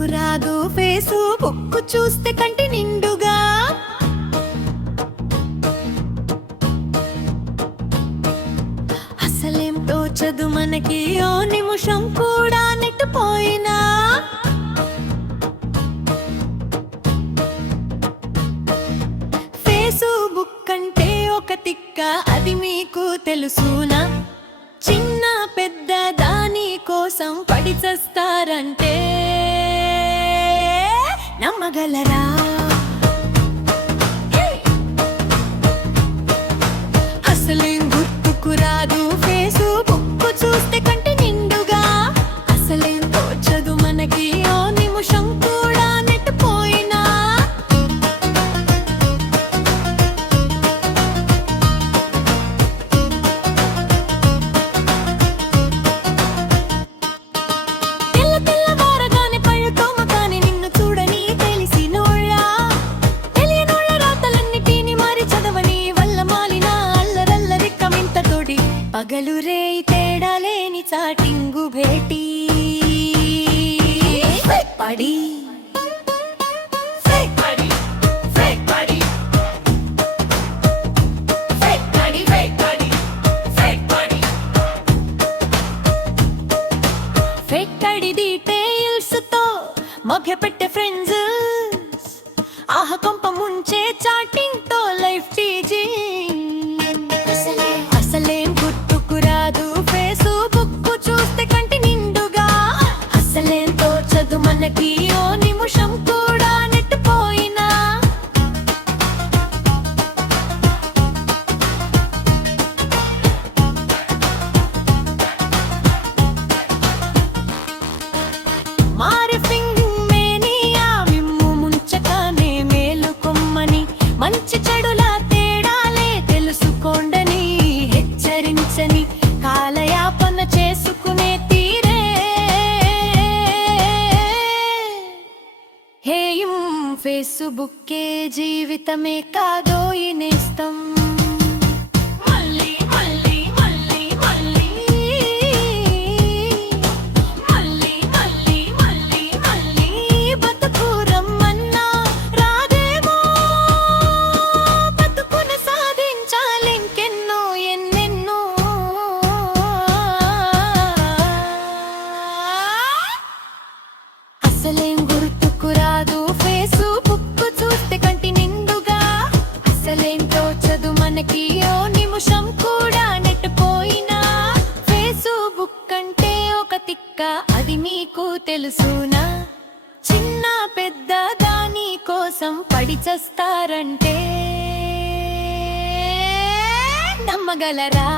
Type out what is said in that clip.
గుర్తుకు రాదు ఫేస్‌బుక్ చూస్తే కంటి నిండుగా అసలేం తోచదు మనకి ఓ నిమిషం కూడా నెట్టిపోయినా ఫేస్‌బుక్ అంటే ఒక తిక్క అది మీకు తెలుసునా చిన్న పెద్ద దాని కోసం పడి చస్తారంటే నమ్మగలరా అసలేం గుర్తుకు రాదు ఫేస్‌బుక్ చూస్తే కంటి నిండుగా అసలేం తోచదు మనకి ఓ నిమిషం కూడా నెట్టిపోయినా పగలు రేయి తేడా లేని చాటింగు భేటీ పడి మభ్యపెట్టే ఫ్రెండ్స్ ఆహ కొంప ముంచే చాటింగ్ తో లైఫ్ టీజింగ్ అసలేం గుర్తుకు రాదు ఫేస్‌బుక్ చూస్తే కంటి నిండుగా అసలేం తోచదు మనకి ఓ నిమిషం కూడా నెట్టిపోయినా మంచి చెడుల తేడాలే తెలుసుకోండని హెచ్చరించని కాలయాపన చేసుకునే తీరే హేయం ఫేస్‌బుక్కే జీవితమే కాదోయి నేస్తం అసలేం గుర్తుకు రాదు ఫేస్‌బుక్ చూస్తే కంటి నిండుగా అసలేం తోచదు మనకి ఓ నిమిషం కూడా నెట్టిపోయినా ఫేస్‌బుక్ అంటే ఒక తిక్క అది మీకు తెలుసునా చిన్న పెద్ద దాని కోసం పడి చస్తారంటే నమ్మగలరా